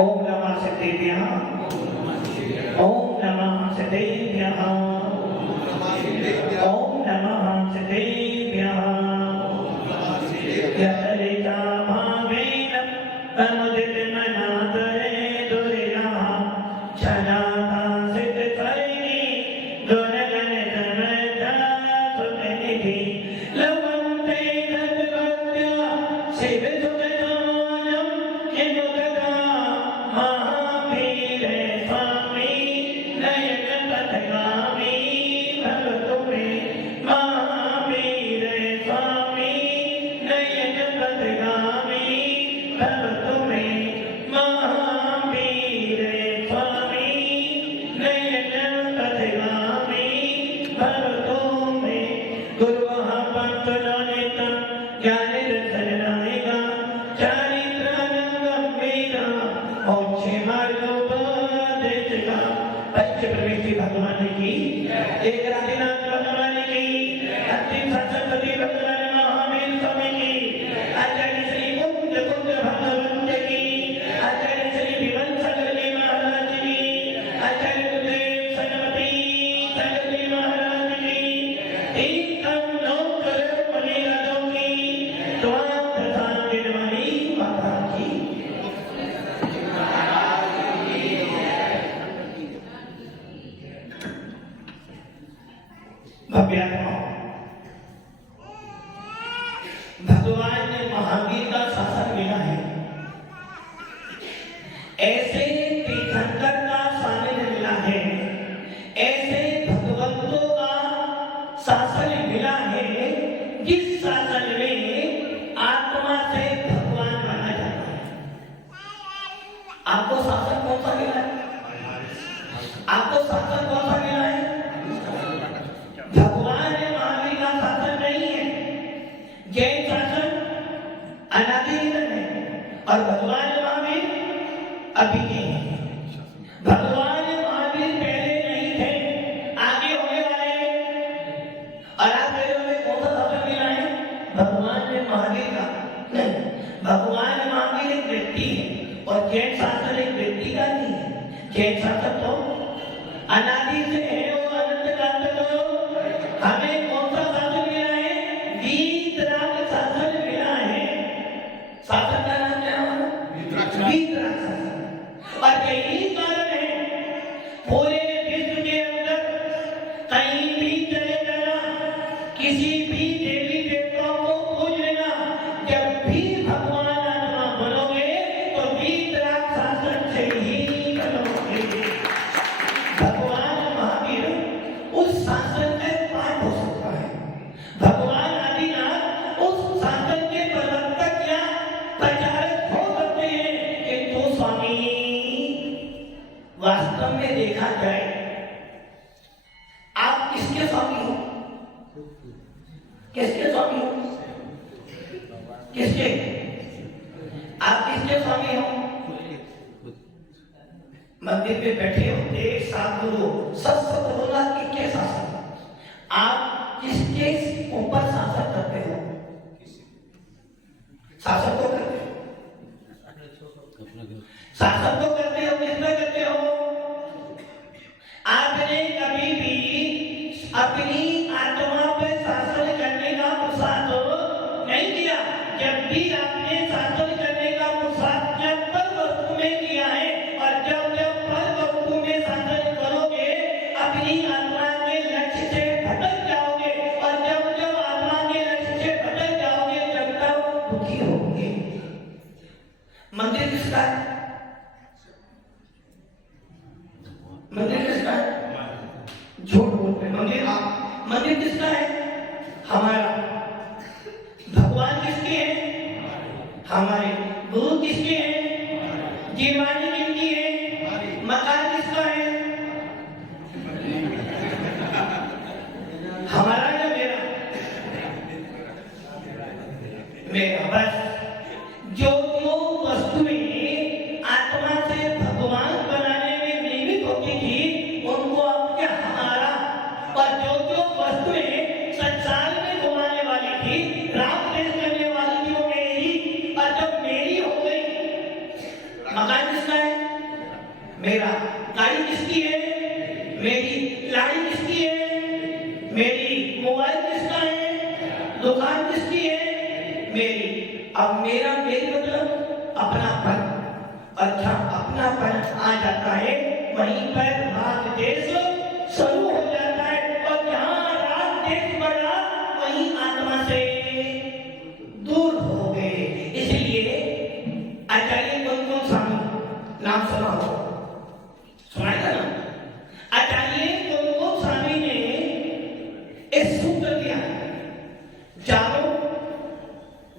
ओम नमः सिद्धेभ्यः ओम नमः सिद्धेभ्यः ओम नमः सिद्धेभ्यः यतरिता भावेन अनुदितमनादरे दुर्याः क्षणाः सिद्धकरिणी दुर्गणितमता सुतनिधि लवन्ते तद्गत्या शिवसुतसमानं हिमुदगा महावीरे स्वामी नयनपथगामी भवतु मे महावीरे स्वामी नयनपथगामी भवतु मे महावीरे स्वामी नयनपथगामी भवतु मे गुरुः पंचनानित ज्ञानिरसनायिका चारित्रानंगं वेदा मोक्षमार्गोपदेशका पंच प्रवेशी भगवान की एक राधिनाथ भगवान की अंतिम सत्संगति भगवान महावीर स्वामी की आचार्य श्री कुंज कुंज भगवंत की आचार्य श्री विमल सागर जी महाराज की आचार्य गुरुदेव सनमती सागर जी महाराज की एकम नौकर मुनिराजों की द्वार प्रधान गिरवाणी माता की भगवान ने महावीर का शासन मिला है, ऐसे तीर्थंकर का सानिध्य मिला है, ऐसे भगवंतों का शासन मिला है जिस शासन में आत्मा से भगवान बना जाता है। आपको शासन कौन सा मिला है? आपको शासन कौन सा मिला है? भगवान ने महावीर का शासन नहीं है। जैन शासन अनादिकाल है और भगवान महावीर अभी के हैं। भगवान महावीर पहले नहीं थे, आगे होने वाले हैं। और आप मेरे में कौन सा शासन मिला है? भगवान ने महावीर का नहीं। भगवान महावीर एक व्यक्ति है और जैन शासन एक व्यक्ति का नहीं है। जैन शासन तो अनादि से है और अनंत काल तक हो। हमें कौन सा शासन मिला है? वीतराग शासन मिला है। शासन का नाम क्या है? वीतराग शासन। और यही कारण है पूरे विश्व के अंदर कहीं भी चले जाना, किसी भी देवी देवताओं को पूज लेना, जब भी भगवान आत्मा बनोगे तो वीतराग शासन से ही बनोगे। भगवान महावीर उस शासन के पाठ हो सकता है। भगवान आदिनाथ उस शासन के प्रवर्तक या प्रचारक हो सकते हैं। किंतु स्वामी वास्तव में देखा जाए, आप किसके स्वामी हो? किसके स्वामी हो? किसके? आप किसके स्वामी हो? मंदिर में बैठे होते साधु सब बोला कि क्या शासन? आप किसके ऊपर शासन करते हो? शासन तो करते हो, शासन तो करते हो, किस पे करते हो? आपने कभी भी अपनी आत्मा पे शासन करने का प्रसाद नहीं किया। जब भी आपने शासन करने का प्रसाद जब पर वस्तु में किया है, और जब जब पर वस्तु में शासन करोगे अपनी आत्मा के लक्ष्य से भटक जाओगे, और जब जब आत्मा के लक्ष्य से भटक जाओगे जब तक दुखी होगे। मंदिर किसका है? मंदिर किसका है? झूठ बोलते हैं। मंदिर किसका है? हमारा। भगवान किसके हैं? हमारे। गुरु किसके हैं? जीवानी किसकी है? मकान किसका है? हमारा या मेरा? मेरा। बस जो जो वस्तुएं आत्मा से भगवान बनाने में निमित्त होती थी उनको आपके हमारा, और जो जो वस्तुएं संसार में घुमाने वाली थी, राम देश करने वाली थी, वो मेरी। और जब मेरी हो गई मकान किसका है? मेरा। गाड़ी किसकी है? मेरी। लाड़ी किसकी है? मेरी। मोबाइल किसका है? दुकान किसकी है? मेरी। अब मेरा मेरी मतलब अपनापन, और जहाँ अपनापन आ जाता है वहीं पर राग देश शुरू हो जाता है, और जहाँ राग देश बढ़ा वहीं आत्मा से दूर हो गए। इसलिए आचार्य कुंकुम स्वामी नाम सुना हो, सुनाएगा ना? आचार्य कुंकुम स्वामी ने एक सूत्र दिया, जानो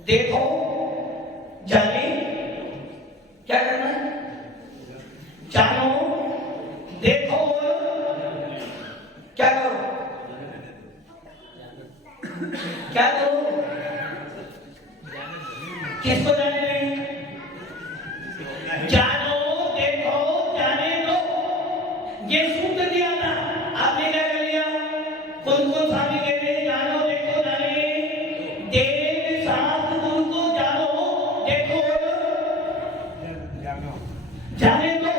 देखो जाने। क्या करना है? जानो देखो क्या करो? क्या करो? किसको जाने दें? जानो देखो जाने दो, ये सूत्र दिया था। आपने क्या कर लिया? कुंकुम स्वामी कह रहे जानो देखो जाने, देव साथ गुरु को जानो देखो जाने दो।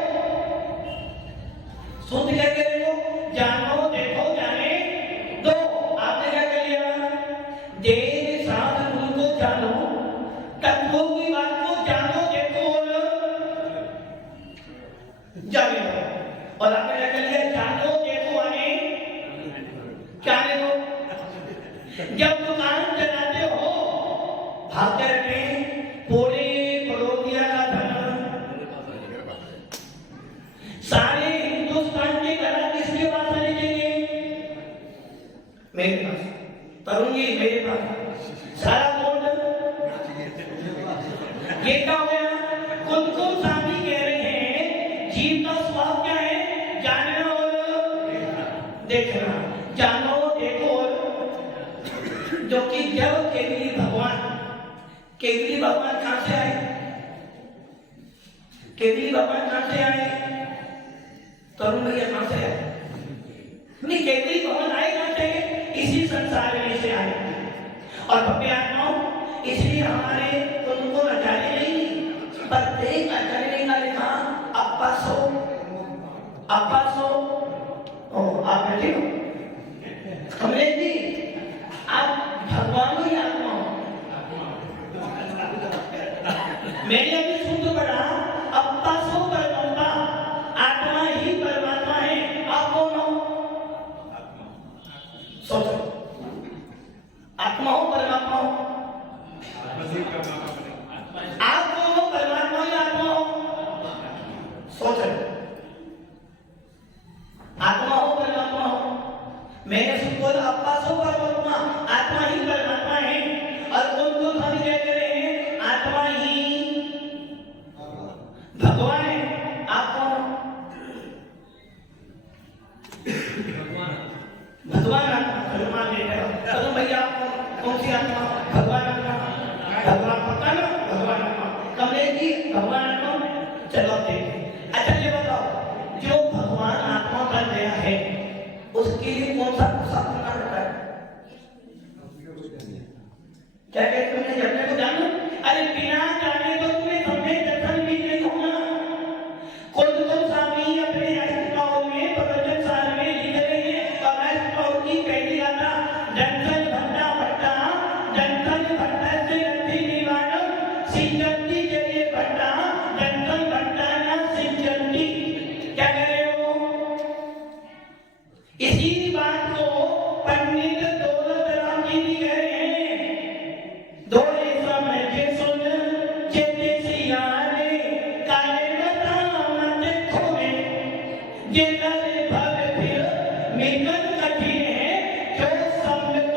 सूत्र क्या कह रहे हो? जानो देखो जाने दो। आपने क्या कर लिया? देव साथ गुरु को जानो, तत्वों की बात को जानो देखो जाने दो। और आपने क्या कर लिया? जानो देखो आने क्या देखो? जब दुकान चलाते हो भागते रहते पूरे पड़ोसिया का धन, सारे हिंदुस्तान के कला किसके पास आने चाहिए? मेरे पास। तरुण जी मेरे पास। सारा गोल्ड ये क्या हो गया? कुंकुम स्वामी कह रहे हैं जीव का स्वभाव क्या है? जानना और देखना। जानो देखो, जो कि जब केवली भगवान कहां से आए? केवली भगवान कहां से आए? तरुण भैया कहां से आए? नहीं, केवली भगवान आए कहां से? इसी संसार में से आए। और भव्य आत्माओं, इसलिए हमारे उनको आचार्य नहीं, प्रत्येक आचार्य ने लिखा अप्पासो अप्पासो। ओ आप बैठे हो? कमलेश जी आप भगवान हो या आत्मा हो? मैंने अभी सूत्र पढ़ा अप्पासो परमात्मा, आत्मा ही परमात्मा है। आप कौन हो? सोचो, आत्मा हो परमात्मा हो? आप कौन हो? परमात्मा हो या आत्मा हो? सोचो, आत्मा हो परमात्मा हो? मैंने सुन बोला अप्पासो परमात्मा, आत्मा ही परमात्मा है। और उनको हम क्या कह रहे हैं? आत्मा ही भगवान है। आप कौन हो? भगवान आत्मा। भगवान ले रहे हो तो भैया आप कौन सी आत्मा? भगवान आत्मा। भगवान पता ना? भगवान आत्मा। कमलेश जी भगवान आत्मा। चलो देखिए। अच्छा ये बताओ, जो भगवान आत्मा बन गया है उसके लिए कौन सा पुस्तक करना पड़ता है? क्या कहते तुमने जपने को जानो? अरे बिना जाने तो तुम्हें समझे दर्शन भी नहीं होना। कुंकुम स्वामी अपने अष्टकौर में प्रवचन सार में लिख रहे हैं, अष्टकौर की पहली गाथा जंतन भट्टा भट्टा, जंतन भट्टा से रति निवारण सिंचंती जरिए भट्टा, जंतन भट्टा ना सिंचंती। क्या कह रहे हो? इसी बात को पंडित दौलत राम जी भी कह रहे हैं। दौड़े समय के सुन चेते सियारे, काले बताम देखो में ये काले भाग फिर मिलन कठिन है जो सम्मिलित।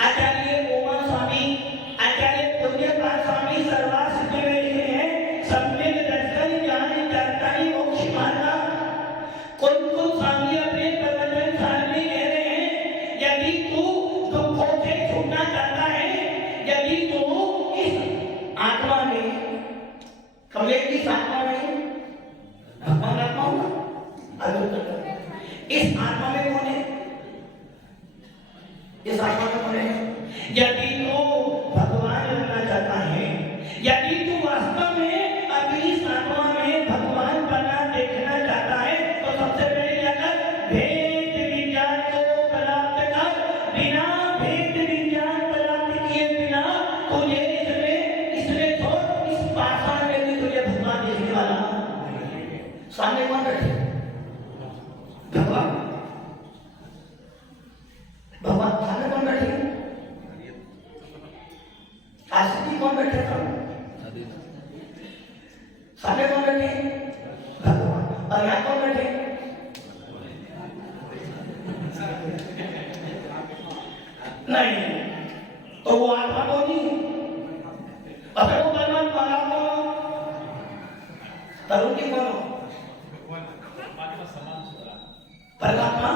आचार्य उमा स्वामी, आचार्य पुण्यपाल स्वामी सर्वास दे रहे हैं सम्मिलित दर्शन ज्ञान चरताई मोक्ष मार्ग। कुंकुम स्वामी अपने प्रवचन सार में कह रहे हैं यदि तू दुखों से छूटना चाहता है, यदि तू इस आत्मा में, कमलेश की आत्मा में भगवान आत्मा होगा, इस आत्मा में कौन है? इस आत्मा में कौन है? यदि तू भगवान बनना चाहता है, यदि तू वास्तव में अपनी सामने कौन बैठे? भगवान। भगवान सामने कौन बैठे? आशिकी कौन बैठे था? सामने कौन बैठे? भगवान। और यहाँ कौन बैठे? नहीं, तो वो आत्मा कौन ही? अगर वो परमात्मा तरुण की कौन हो? परमात्मा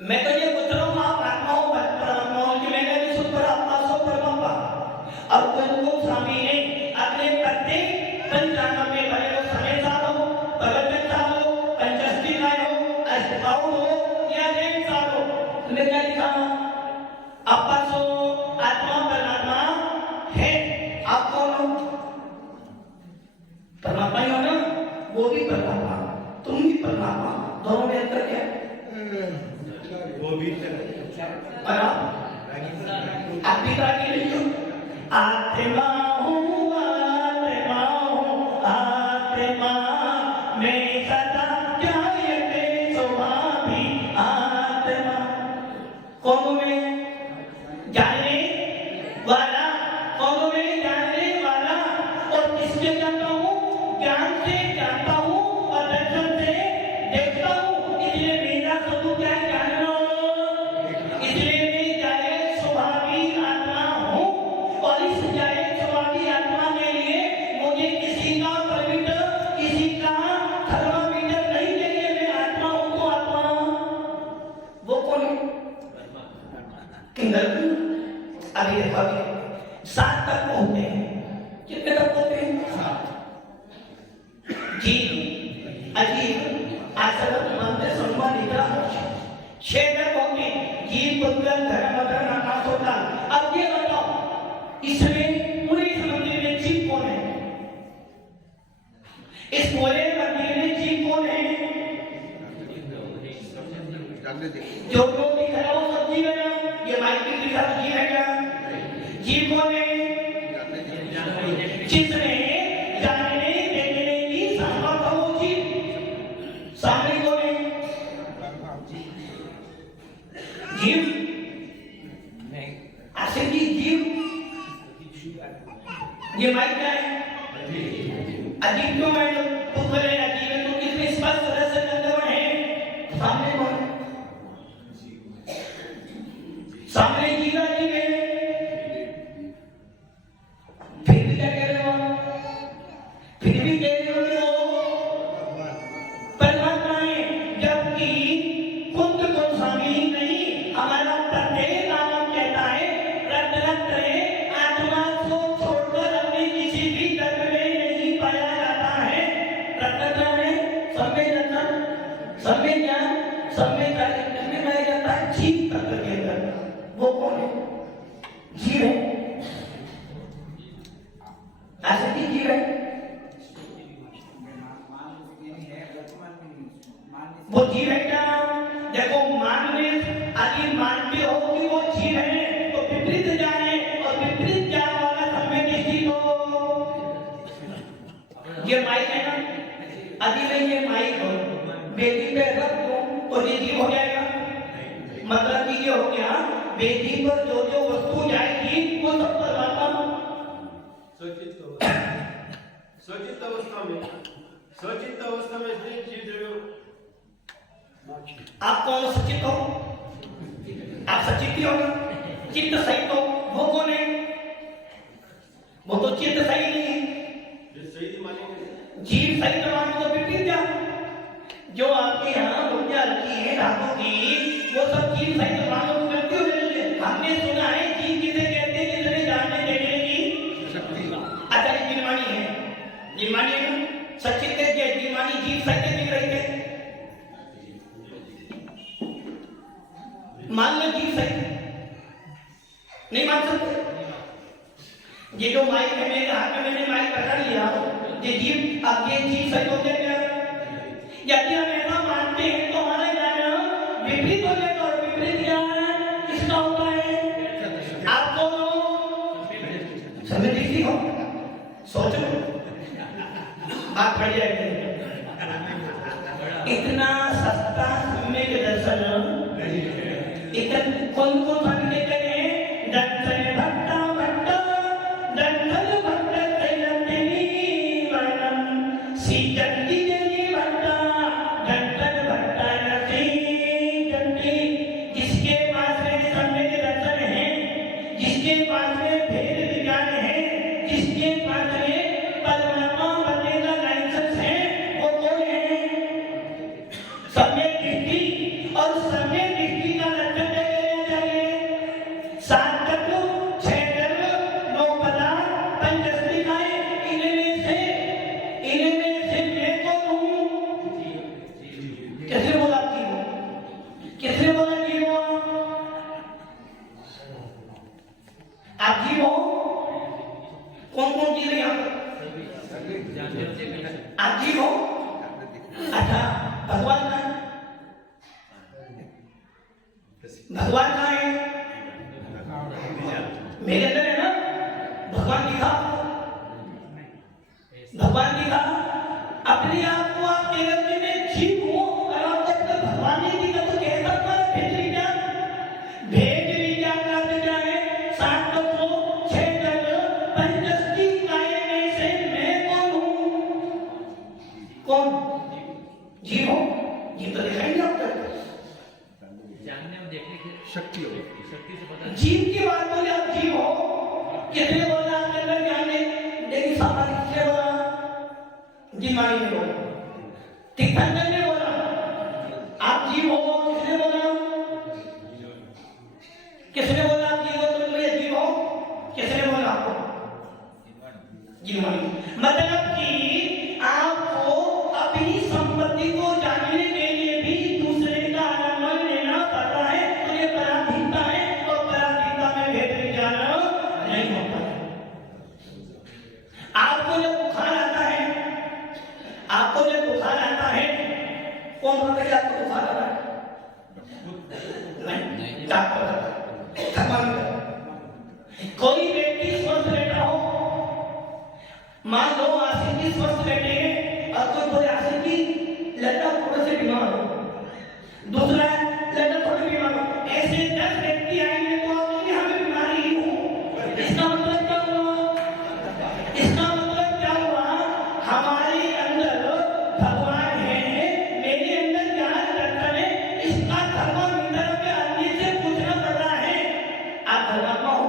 मैं तो ये पूछ रहा हूँ, आप आत्मा हो परमात्मा हो कि मैंने भी सुन पर आत्मा सो परमात्मा। अब कोई स्वामी ने अपने प्रत्येक पंचांग में भले वो समय साल हो, भगत में साल हो, पंचस्ती राय हो, अष्टभाव हो या देव साल हो, तुमने क्या लिखा? आपा सो आत्मा परमात्मा है। आप कौन हो? परमात्मा ही हो ना? वो भी परमात्मा, तुम भी परमात्मा, दोनों में अंतर क्या है? वो भी और आप भी रागी नहीं हो। आत्मा हूँ, आत्मा हूँ, आत्मा में सदा जायते स्वामी आत्मा। कौन में जानने वाला, कौन में जानने वाला, और किससे जानता हूँ? ज्ञान से जानता हूँ और दर्शन से देखता हूँ। इसलिए मेरा स्वरूप क्या है? जानना। इसलिए मैं जाए स्वभावी आत्मा हूँ, और इस जाए स्वभावी आत्मा के लिए मुझे किसी का परमिट, किसी का थर्मामीटर नहीं चाहिए। मैं आत्मा हूँ तो आत्मा। वो कौन है? किंगल। अभी देखो, अभी 7 तक होते हैं। कितने तक होते हैं? 7। जीव, अजीव, आश्रम, मंदिर, सम्मान, निद्रा, मोक्ष। 6 तक होते हैं। जीव, पुत्र, धर्म, मरण, आकाश होता। अब ये बताओ, इसमें पूरे इस मंदिर में जीव कौन है? इस पूरे मंदिर में जीव कौन है? जो लोग दिख रहा है वो सब जीव है ना? ये माइक में दिख रहा जीव है क्या? जीव कौन है? जिसने जानने देखने की सामर्थ्य हो जीव। सामने कौन है? जीव। आशिक जी जीव। ये माइक क्या है? अजीब क्यों है? पूछ रहे हैं अजीब है तो किसमें स्पष्ट सदस्य नंदवन है? सामने कौन? सामने जीवा जी है। फिर भी क्या कह रहे हो? फिर भी कह रहे हो कि वो परमात्मा है, जबकि खुद को स्वामी नहीं। हमारा प्रत्येक नाम कहता है रत रत रहे, आत्मा को छोड़कर अपने किसी भी तत्व में नहीं पाया जाता है। रत रत रहे, समय दर्शन, समय ज्ञान, समय कार्य में पाया जाता है जीव तत्व के अंदर। वो कौन है? जीव है। आशिकी जीव है। वो जीव है क्या? देखो, मानने आदि मानते हो कि वो जीव है तो विपरीत जाने, और विपरीत ज्ञान वाला समय निश्चित हो। ये माइक है ना? आदि में ये माइक हो, बेटी पे रख दो और ये जीव हो जाएगा। मतलब कि ये हो गया, वेदी पर जो जो वस्तु जाएगी वो सब परमात्मा। सचित अवस्था में जीव द्रव्य। आप कौन सचित हो? आप सचित ही हो ना? चित्त सहित हो। वो कौन है? वो तो चित्त सही नहीं है। जीव सहित मान तो विपरीत जा। जो आपके यहाँ मुद्दा रखी है धातु की, वो सब जीव सहित मानव को गलती हो जाती है। हमने सुना है जीव किसे कहते हैं? जिसने जानने देखने की शक्ति। अच्छा, ये जिनवाणी है, जिनवाणी है ना? सचित है जिनवाणी, जीव सहित दिख रही है। मान लो जीव सहित, नहीं मान सकते। ये जो माइक है मेरे हाथ में, मैंने माइक पकड़ लिया, ये जीव, अब ये जीव सहित हो गया। यदि हम ऐसा मानते हैं तो हमारा ज्ञान विपरीत हो जाएगा, और विपरीत ज्ञान किसका होता है? आप दोनों समय दृष्टि हो। सोच लो, बात बढ़ जाएगी। इतना सस्ता सम्यक दर्शन कौन कौन सा लेते हैं? दर्शन भट्टा भट्टा दर्शन भट्ट त्रैलक्ष्मी वर्णम सीतंती देवी भट्टा दर्शन भट्टा नरसी जंती। जिसके पास में सम्यक दर्शन है, जिसके पास में भेद विज्ञान है, जिसके पास में परमात्मा बनने का लाइसेंस है, वो कौन है? सम्यक दृष्टि। और सम्यक दृष्टि का लक्षण क्या कहना चाहिए? सात तत्व, छह तत्व, नौ पदार्थ, पंचस्तिकाएं। इनमें से मैं कौन हूँ? किसने बोला जीव हो? किसने बोला जीव हो? आप जीव हो? कौन कौन जीव है यहाँ पर? आप जीव हो? अच्छा, भगवान कहाँ है? भगवान कहाँ है? मेरे अंदर है ना? भगवान दिखा आपको? भगवान दिखा? अपने आप को आप कह रहे मैं जीव हूँ और आप जब तक भगवान नहीं दिखा तो कह सकता है भेद विज्ञान। भेद विज्ञान का अर्थ क्या है? सात तत्वों, छह तत्व, पंचस्तिकाएं में से मैं कौन हूँ? कौन? जीव हो? जीव तो दिखाई नहीं आपको। जानने और देखने की शक्ति हो, शक्ति से पता जीव की बात बोले आप जीव हो? किसने बोला आपके अंदर ज्ञान है? लेकिन सामान्य किसने बोला? जिमानी ने बोला, तीर्थंकर ने बोला आप जीव हो। किसने बोला? किसने बोला आप जीव हो? तुम ये जीव हो? किसने बोला आपको? जिमानी। मतलब कि आपको अपनी संपत्ति को जानने के लिए भी दूसरे का आनंद लेना पड़ता है। तो ये पराधीनता है और पराधीनता में भेद विज्ञान नहीं होता है। आपको जब बुखार आता है, आपको जब बुखार आता है, कौन बताता है आपको बुखार आ रहा है? नहीं, डॉक्टर बताता है, थर्मामीटर। कोई व्यक्ति स्वस्थ बैठा हो, मान लो आशिकी स्वस्थ बैठे हैं और कोई बोले आशिकी लड़का थोड़े से बीमार हो, दूसरा लड़का थोड़े बीमार हो, ऐसे 10 व्यक्ति आएंगे तो आप कहेंगे हमें बीमारी ही हो। इसका मतलब क्या हुआ? इसका मतलब क्या हुआ? हमारे अंदर भगवान है, मेरे अंदर ज्ञान दर्शन है, इसका थर्मामीटर पे अन्य से पूछना पड़ रहा है। आप धर्मात्मा हो?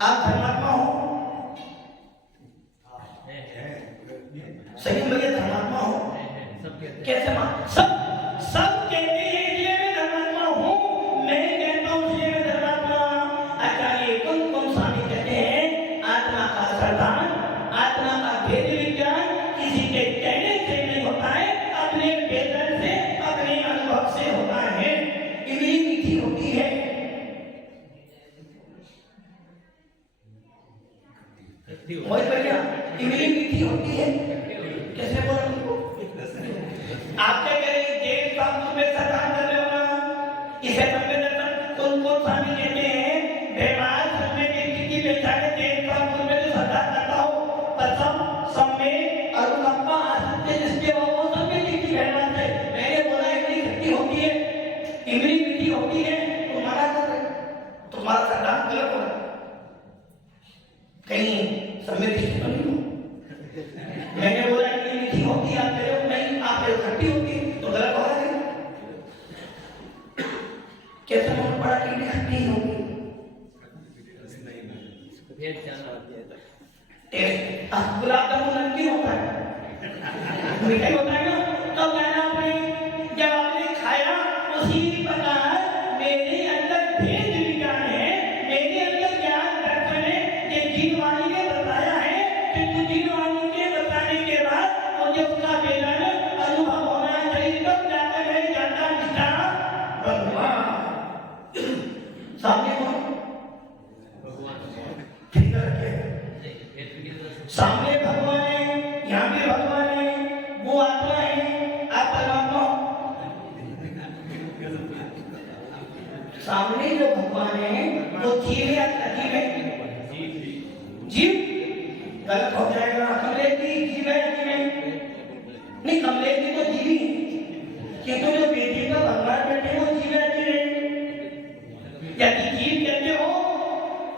आप धर्मात्मा हो? सही में धर्मात्मा हो? सब कहते कैसे मान? सब कहते हैं इसलिए मैं धर्मात्मा हूँ, मैं कहता हूँ इसलिए मैं धर्मात्मा। आचार्य कौन स्वामी कहते हैं आत्मा का सरदार, आत्मा का भेद विज्ञान किसी के कहने से नहीं होता है, अपने वेदन से, अपने अनुभव से होता है। इमली मीठी होती है, बहुत बढ़िया। इमली मीठी होती है, कैसे बोला तुमको? आप क्या करें? देव शास्त्र में सरदार कर रहे हो ना, इसे सम्य दर्शन कौन स्वामी कहते हैं? व्यवहार सम्य व्यक्ति की पहचान देव शास्त्र में जो सरदार करता हो, प्रथम सम्य अनुकंपा आसक्ति जिसके वो सम्य व्यक्ति व्यवहार है। मैंने बोला इमली खट्टी होती है, इमली मीठी होती है, तुम्हारा कर रहे, तुम्हारा सरदार गलत हो रहा, कहीं सम्य दृष्टि तो नहीं हो। मैंने बोला इमली मीठी होती है, आप कह रहे हो नहीं, आप कह रहे हो खट्टी होती है, तो गलत हो रहा है। कैसे मालूम पड़ा कि इमली खट्टी होगी? भेद जाना टेस्ट गुलाब जामुन नमकीन होता है, मीठा होता है ना। तो कहना आपने जब आपने खाया उसी प्रकार मेरे अंदर भेद विज्ञान है, मेरे अंदर ज्ञान दर्शन है। ये जीववाणी ने बताया है कि जीववाणी के बताने के बाद मुझे उसका वेदन अनुभव होना चाहिए, तब जाकर मैं जानता निष्ठा भगवान सामने कौन? ठीक है, सामने भगवान है, यहाँ भी भगवान है, वो आत्मा है, आप परमात्मा हो। सामने जो भगवान है वो जीव है या अजीब है? जीव। गलत हो जाएगा। कमलेश जी जीव है कि नहीं? कमलेश जी तो जीवी है, किंतु जो बेटी का भगवान बैठे वो जीव है कि नहीं? यदि जीव कहते हो,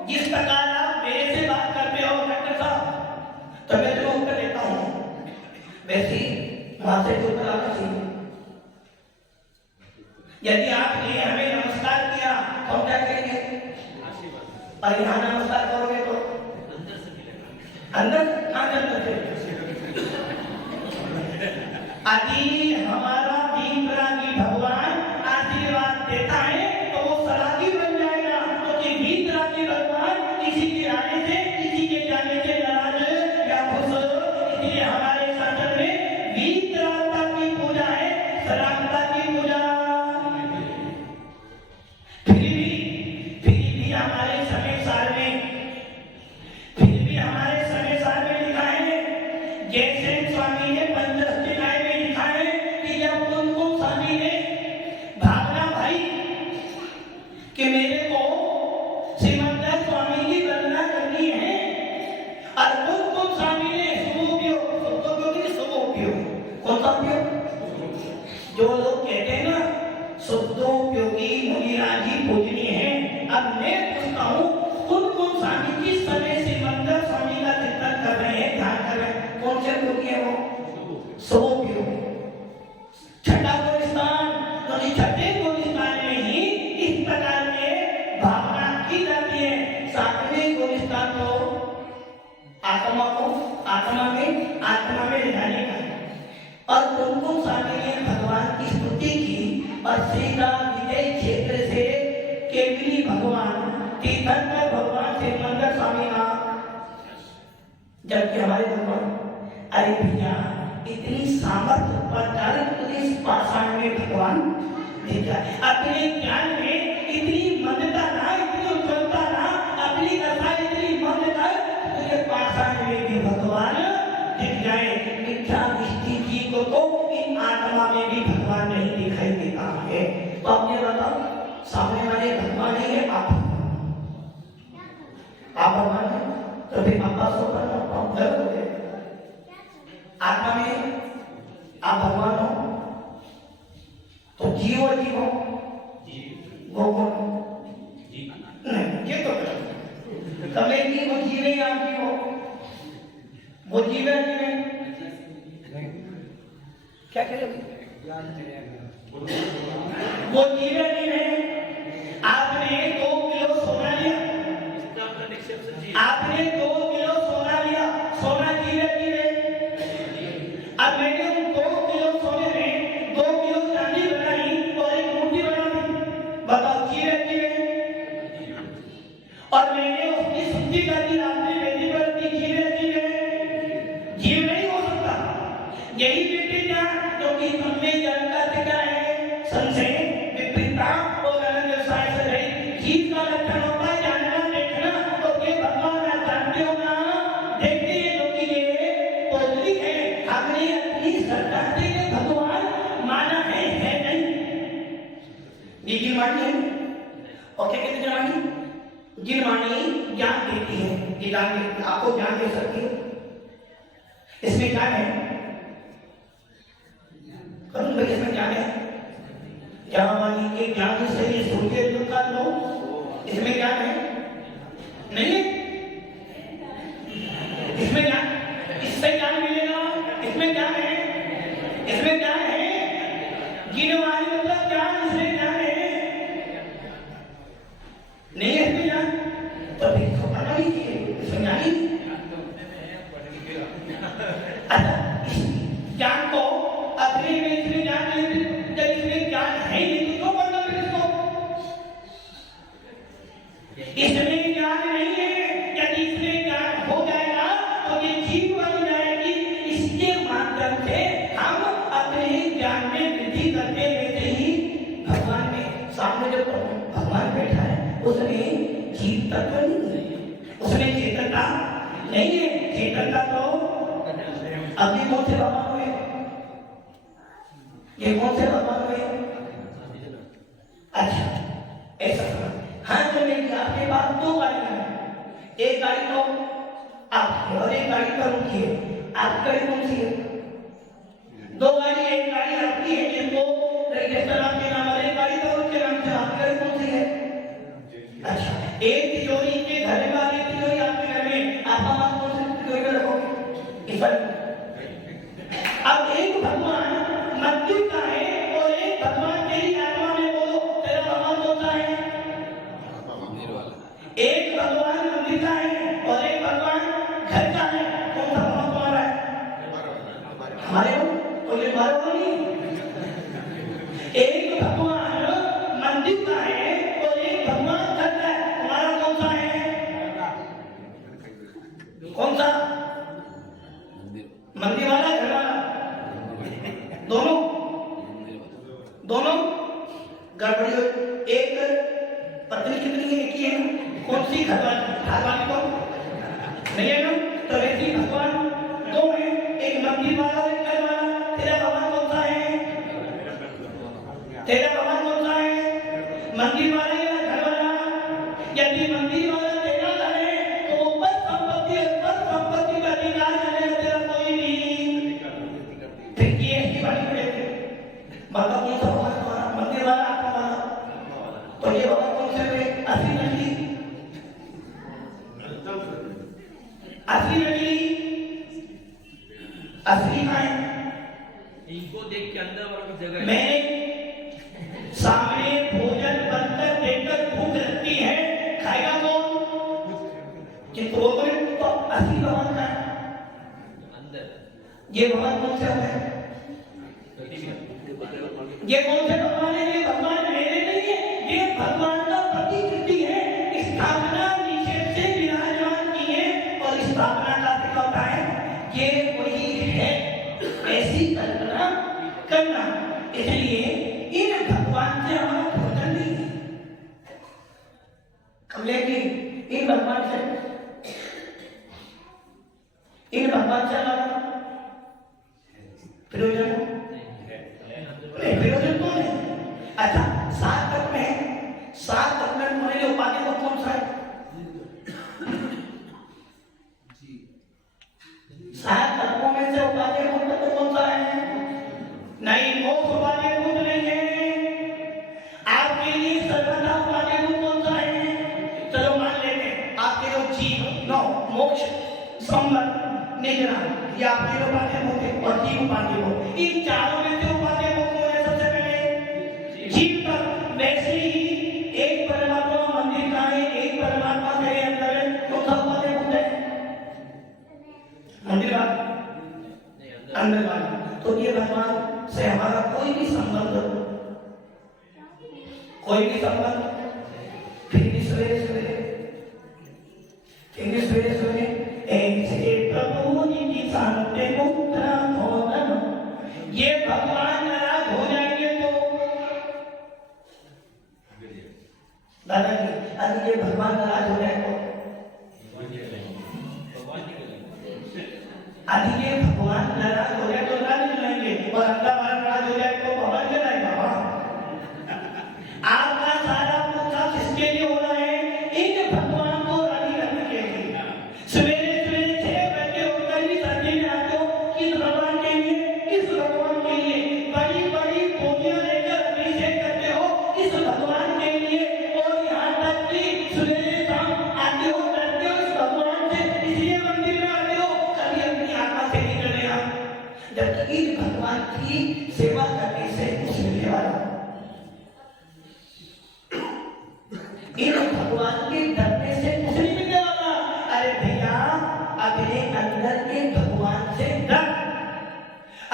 जिस प्रकार आप मेरे से बात करते हो डॉक्टर साहब, तो मैं तुम्हें उत्तर देता हूँ, वैसे वहां से जो उत्तर आना चाहिए। यदि आपने हमें नमस्कार किया तो हम क्या करेंगे? और यहाँ नमस्कार करोगे तो अंदर कहाँ अंदर से यदि हमारा वीतरागी भगवान आशीर्वाद देता है तो वो सरागी बन जाएगा, क्योंकि वीतरागी भगवान किसी के आने से किसी के जाने से नाराज या खुश। इसलिए हमारे शास्त्र में वीतरागता की पूजा है, सरागता की पूजा। फिर भी हमारे समय सार में लिखा है, जैसे स्वामी ने पंचअष्टकाय में लिखा है कि जब कुमकुम स्वामी ने भावना भाई कि मेरे को श्रीमंत स्वामी की वंदना करनी है, और कुमकुम स्वामी ने शुभोपयोग, कौन सा उपयोग? जो लोग कहते हैं ना शुद्धोपयोगी मुनिराजी पूजनीय है। अब मैं पूछता हूँ, कुमकुम स्वामी किस समय से मंदिर स्वामी का चिंतन कर रहे हैं, ध्यान कर रहे हैं? कौन से उपयोगी है वो? शुभोपयोग। छठा गोलिस्तान, तो छठे गोलिस्तान में ही इस प्रकार के भावना की जाती है। सातवें गोलिस्तान तो आत्मा में ले जाने का है। और कुमकुम स्वामी ने भगवान की स्तुति की और सीता विजय क्षेत्र से केवली भगवान तीर्थंकर भगवान श्रीमंत स्वामी का, जबकि हमारे भगवान अरे भैया इतनी सामर्थ्य पर इस पाषाण में भगवान देखा, अपने ज्ञान में इतनी मंदता ना, इतनी उज्ज्वलता ना, अपनी कथा इतनी मंदता, तो पाषाण में भी भगवान दिख जाए। मिथ्या दृष्टि जी को तो इन आत्मा में भी भगवान नहीं दिखाई देता है। तो आप ये बताओ, सामने वाले भगवान ही है, आप भगवान है, तो फिर अब्बा सो पर गलत हो गए। आत्मा में आप भगवान हो तो जीव वो कौन? नहीं, ये तो कभी की वो जीव नहीं, आप जीव हो, वो जीव है क्या करें? वो जीव है। आपने 2 किलो सोना लिया, आपने 2 किलो सोना लिया, सोना जीव है। अब मैंने उन 2 किलो सोने में 2 किलो चांदी बनाई और एक मूर्ति बना दी, बताओ जीव है? और मैंने उसकी शुद्धि कर दी, आपने वेदी पर रखी, जीव है? जीव नहीं हो सकता। यही बेटी क्या, क्योंकि तुमने जन्म का क्या है? संशय, विपरीतता और अलग व्यवसाय से रही। जीव का लक्षण होता है जानना, देखना, तो ये भगवान आप जानते हो ना, देखते हैं क्योंकि ये पौधलिक है। हमने अपनी श्रद्धा से भगवान माना है नहीं? ये गिरवाणी है, और क्या कहते गिरवाणी? गिरवाणी ज्ञान देती है, ये ज्ञान आपको ज्ञान दे सकती है। इसमें क्या है? करुण भाई, इसमें क्या है? ज्ञानवाणी के ज्ञान से ये सूर्य युग का लो, इसमें क्या है? नहीं है? इसमें क्या? इससे ज्ञान मिलेगा। इसमें क्या है? इसमें क्या है? गिनवाणी मतलब ज्ञान, इसमें क्या है? नहीं है इसमें ज्ञान, तो फिर इसको पढ़ना लीजिए, इसमें ज्ञान ही। ज्ञान को अपने में इसमें ज्ञान नहीं, जब इसमें ज्ञान है नहीं तो पढ़ना फिर इसको? इसमें ज्ञान नहीं है। यदि इसमें ज्ञान हो जाएगा तो ये जीव बन जाएगी। इसके माध्यम से हम अपने ज्ञान में वृद्धि करते रहते ही भगवान में सामने जो भगवान बैठा है उसमें जीव तत्व नहीं है, उसमें चेतनता नहीं है। चेतनता तो अभी कौन से भगवान हुए? ये कौन से भगवान हुए? अच्छा, ऐसा हाँ, जो मेरी आपके पास 2 गाड़ियां हैं। एक गाड़ी तो आप और एक गाड़ी पर रुकिए, आपकी गाड़ी कौन सी है? दो गाड़ी, एक गाड़ी आपकी है जिनको रजिस्टर आपके नाम वाले गाड़ी पर उसके नाम से, आपकी गाड़ी कौन सी है? अच्छा, एक तिजोरी के घर में वाली तिजोरी आपके घर में, आप हमारे कौन सी तिजोरी में रखोगे? इस पर अब एक भगवान मंदिर का है और एक भगवान तेरी आत्मा में बोलो, तेरा भगवान कौन सा है? एक भगवान मंदिर का है और एक भगवान घर का है, कौन सा भगवान तुम्हारा है? हमारे हो तो ये हमारा हो नहीं। एक भगवान मंदिर का है और एक भगवान घर का है, तुम्हारा कौन सा है? कौन सा? मंदिर वाला, घर वाला, दोनों दोनों गड़बड़ी हो। एक पत्नी कितनी है? एक ही है ना? कौन सी? घर वाली तो नहीं है ना? तो वैसे भगवान दो है, एक मंदिर वाला और एक घर वाला। तेरा भगवान कौन सा है? तेरा भगवान कौन सा है? मंदिर वाला या घर वाला? यदि मंदिर वाला तेरा है तो ऊपर संपत्ति का अधिकार है तेरा कोई नहीं। फिर ये ऐसी बात पड़ेगी, बाबा कौन सा भगवान तुम्हारा? मंदिर वाला, आपका वाला? तो ये बाबा कौन से हुए? असली नकली? असली नकली? असली कहाँ है? इनको देख के अंदर वालों की जगह है। मैं सामने भोजन बनकर देखकर भूख लगती है, खाएगा कौन? किंतु वो तो असली भगवान का है अंदर। ये भगवान कौन से है? ये कौन से भगवान है? ये भगवान मेरे नहीं है, ये भगवान का प्रतिकृति है। स्थापना नीचे से विराजमान की है और स्थापना का अर्थ होता है ये वही है, ऐसी कल्पना करना। इसलिए इन भगवान से हमारा भोजन नहीं है, लेकिन इन भगवान से हमारा प्रयोजन प्रयोजन कौन है? अच्छा, सात तत्व में, सात तत्व में होने वाले उपाधि को कौन सा है? सात तत्वों में से उपाधि को कौन सा है? नहीं, मोक्ष उपाधि को नहीं है। आपके लिए सर्वथा उपाधि को कौन सा है? चलो मान लेते हैं आपके जो जीव नो मोक्ष संबंध निगरा या आपके जो उपाधि होते और जीव उपाधि हो, इन चारों में से उपाधि को कौन है? सबसे पहले जीव तक। वैसे ही एक परमात्मा मंदिर का है, एक परमात्मा तेरे अंदर है, तो सब उपाधि होते हैं मंदिर वाला, अंदर वाला। तो ये भगवान से हमारा कोई भी संबंध फिर भी सवेरे ऐसे प्रभु जी शांति मुद्रा भोजन, ये भगवान नाराज हो जाएंगे तो दादाजी, अगर ये भगवान नाराज हो जाए तो आदि ये भगवान नाराज हो जाए तो नाराज जलाएंगे और अल्लाह नाराज हो जाए तो भगवान जलाएगा। आपका सारा पूछा किसके लिए हो रहा है? इन भगवान को राजी रखने के लिए। सवेरे 6 बजे उठकर ही सर्दी में आते हो, किस भगवान के लिए? किस भगवान के लिए? बड़ी बड़ी पोतियां लेकर अभिषेक करते हो इस भगवान के लिए, और यहाँ तक कि सवेरे शाम आते हो, डरते हो इस भगवान से, इसलिए मंदिर में आते हो, कभी अपनी आत्मा से नहीं डरे आप। जबकि इन भगवान की सेवा करने से कुछ मिलने वाला, इन भगवान के डरने से कुछ नहीं मिलने वाला। अरे भैया, अपने अंदर के भगवान से डर,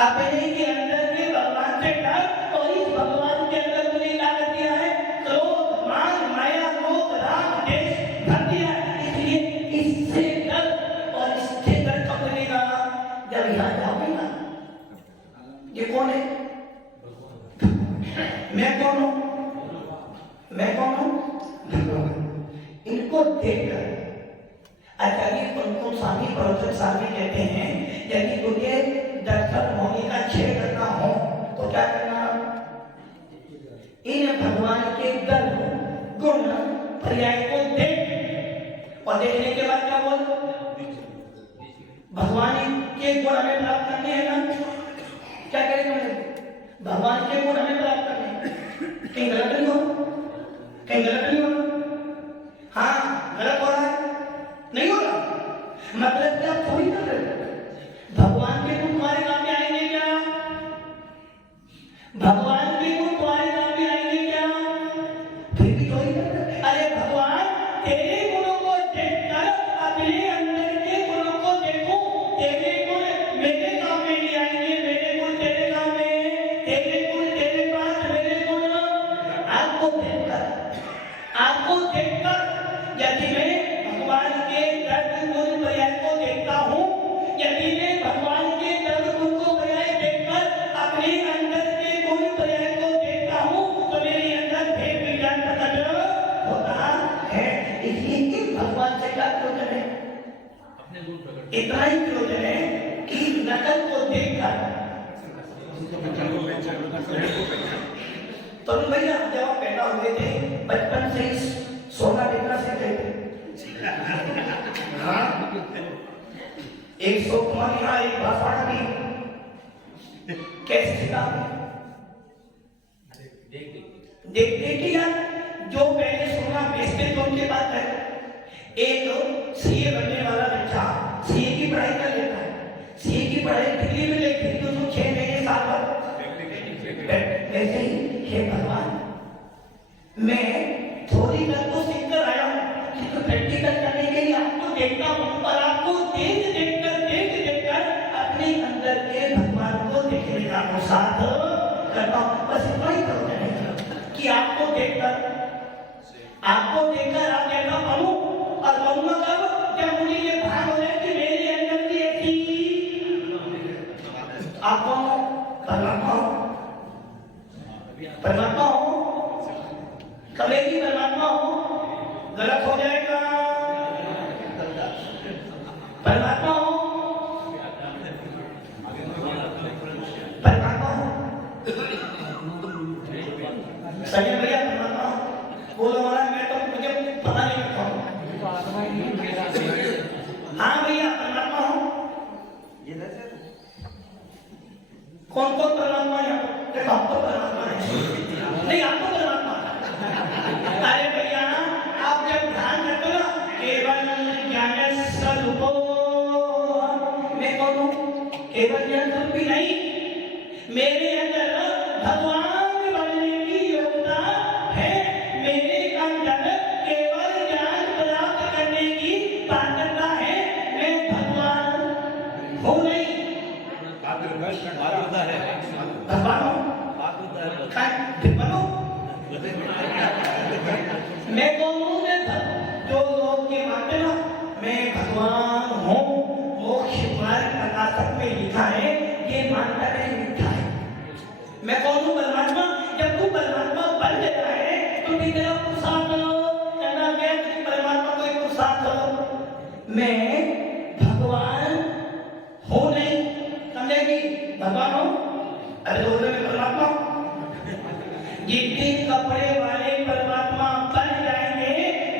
अपने के अंदर के भगवान से डर। और इस भगवान के अंदर तूने क्या कर दिया है? क्रोध, मान, माया, लोभ, राग, द्वेष भर दिया है। इसलिए इससे डर, और इससे डर कब लगेगा? जब यहाँ जाओगे ना। ये कौन है? मैं कौन हूँ? इनको देखकर आचार्य पंकुल स्वामी प्रवचन स्वामी कहते हैं, यदि तुझे दर्शन होने का क्षय करना हो तो क्या करना? इन भगवान के गुण पर्याय को देख, और देखने के बाद क्या बोल? भगवान के गुण हमें प्राप्त करने हैं ना, क्या करेंगे हम? भगवान के गुण हमें प्राप्त करने हैं। कहीं गलत नहीं हो, कहीं गलत नहीं हो, हाँ गलत हो रहा है, नहीं हो रहा, मतलब कि आप थोड़ी कर रहे हो। भगवान के गुण तुम्हारे काम में आएंगे क्या? भगवान के गुण तुम्हारे काम में आएंगे क्या? फिर भी थोड़ी कर रहे हो। अरे भगवान तेरे गुणों को देखकर अपने अंदर के गुणों को देखो, तेरे गुण मेरे काम में नहीं आएंगे, मेरे गुण तेरे काम में, तेरे गुण तेरे पास, मेरे गुण आपको देखकर यदि मैं भगवान के दर्द गुण पर्याय को देखता हूँ, यदि मैं भगवान के दर्द गुण को पर्याय देखकर अपने अंदर के गुण पर्याय को देखता हूँ, तो मेरे अंदर भेद विज्ञान प्रकट होता है। इसलिए भगवान से क्या प्रयोजन है? अपने गुण प्रकट, इतना ही प्रयोजन है कि नकल को देखकर तो भैया जब आप पैदा हुए थे बचपन से ही सोना देखना सीखे थे। हाँ, एक सौ कुमारी, हाँ एक भाषण भी कैसे सीखा? देख देख के यार, जो पहले सोना बेचते थे उनके पास है। एक सीए बनने वाला बच्चा सीए की पढ़ाई कर लेता है, सीए की पढ़ाई डिग्री में लेके तो 6 महीने साल भर वैसे ही हे भगवान, मैं थोड़ी देर तो सीख कर आया हूँ, किंतु प्रैक्टिकल करने के लिए आपको देखता हूँ और आपको देख कर अपने अंदर के भगवान को देखने का अवसाद करता हूँ। बस इतना ही करते हैं कि आपको देखकर आप देखना बनूं, और बनूंगा कब? जब मुझे ये भान हो जाए कि मेरे अंदर की ऐसी आप परमात्मा हो, कभी परमात्मा हो, गलत हो जाएगा। परमात्मा हो, सही भैया, परमात्मा हो बोलो महाराज, मैं तो मुझे पता नहीं लगता हूँ। हाँ भैया परमात्मा हो, कौन कौन परमात्मा है? देखो हम तो परमात्मा है, नहीं आपको परमात्मा। अरे भैया आप जब ध्यान रखो ना, केवल ज्ञान स्वरूपो, मैं कौन हूँ? केवल ज्ञान स्वरूप भी नहीं, मेरे अंदर भगवान बनने की योग्यता है, मेरे अंदर केवल ज्ञान प्राप्त करने की पात्रता है, मैं भगवान हूँ नहीं। भगवान हूँ मैं कौन हूँ? जो लोग के मानते ना मैं भगवान हूँ, मोक्ष मार्ग प्रकाशक में लिखा है, ये मानता नहीं लिखा है। मैं कौन हूँ? परमात्मा। जब तू परमात्मा बन गया है तो तेरा पुरुषार्थ करना क्या? परमात्मा को एक पुरुषार्थ, मैं भगवान हूँ नहीं, समझेगी? भगवान हूँ, अरे बोलने में परमात्मा। जिस दिन कपड़े वाले परमात्मा बन जाएंगे,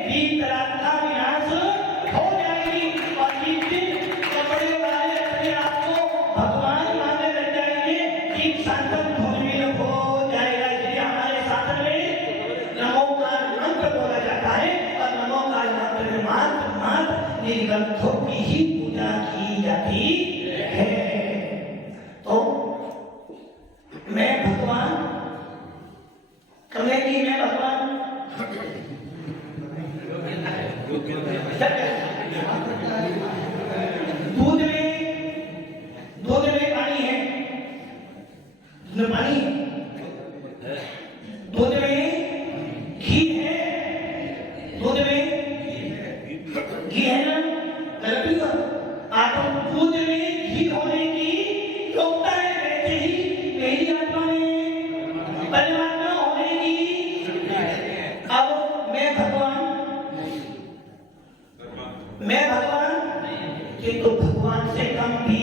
वितरागता विनाश हो जाएगी, और जिस दिन कपड़े वाले अपने आप को भगवान मानने लग जाएंगे, एक शासन धूमिल हो जाएगा। इसलिए हमारे शासन में नमोकार मंत्र बोला जाता है, और नमोकार मंत्र में मात्र निर्ग्रंथों की ही पूजा की जाती है। तो मैं भगवान कहेगी, मैं भगवान दूध में पानी है, पानी है, दूध में घी है, दूध में घी है ना, गलत नहीं हुआ। आप दूध में घी होने की योग्यता है, वैसे ही मेरी आत्मा में परमात्मा होने की। अब मैं भगवान किंतु भगवान से कम भी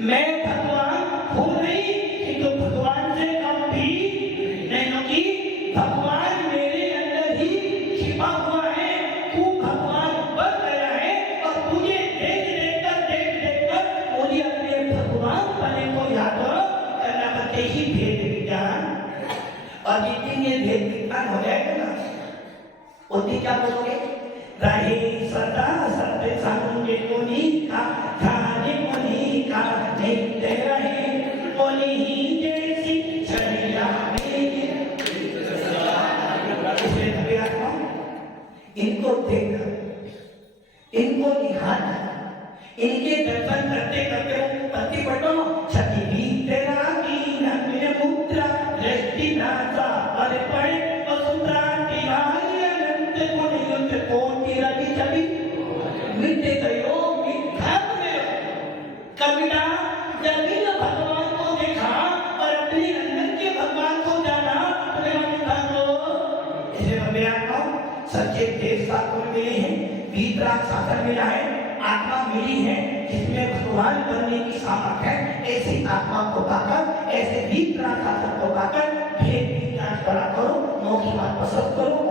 मैं भगवान हूँ नहीं, किंतु भगवान से कम भी नहीं, क्योंकि भगवान मेरे अंदर ही छिपा हुआ है। तू भगवान बन गया है और तुझे रहे सदा सत्य संग मुनि का ध्यान मुनि का नित्य रहे मुनि ही जैसी शरीरा में। इनको देखकर, इनको निहारकर, इनके दर्शन करते करते पति बटो छठी भी तेरा कीना मेरे मुद्रा दृष्टि नाता पर पड़े वसुंधरा तिहारी अनंत गुण युद्ध कोटि रवि छवि मिटे गयो मिथ्या में कविता जब भी भगवान को देखा और अपने अंदर के भगवान को जाना तो मेरा लो इसे भव्या सच्चे देव शास्त्र मिले हैं, वीतराग शास्त्र मिला है, आत्मा मिली है जिसमें भगवान बनने की सामर्थ है। ऐसी आत्मा को पाकर, ऐसे वीतराग शास्त्र को पाकर भेद विज्ञान करा करो, मौखी बात पसंद करो,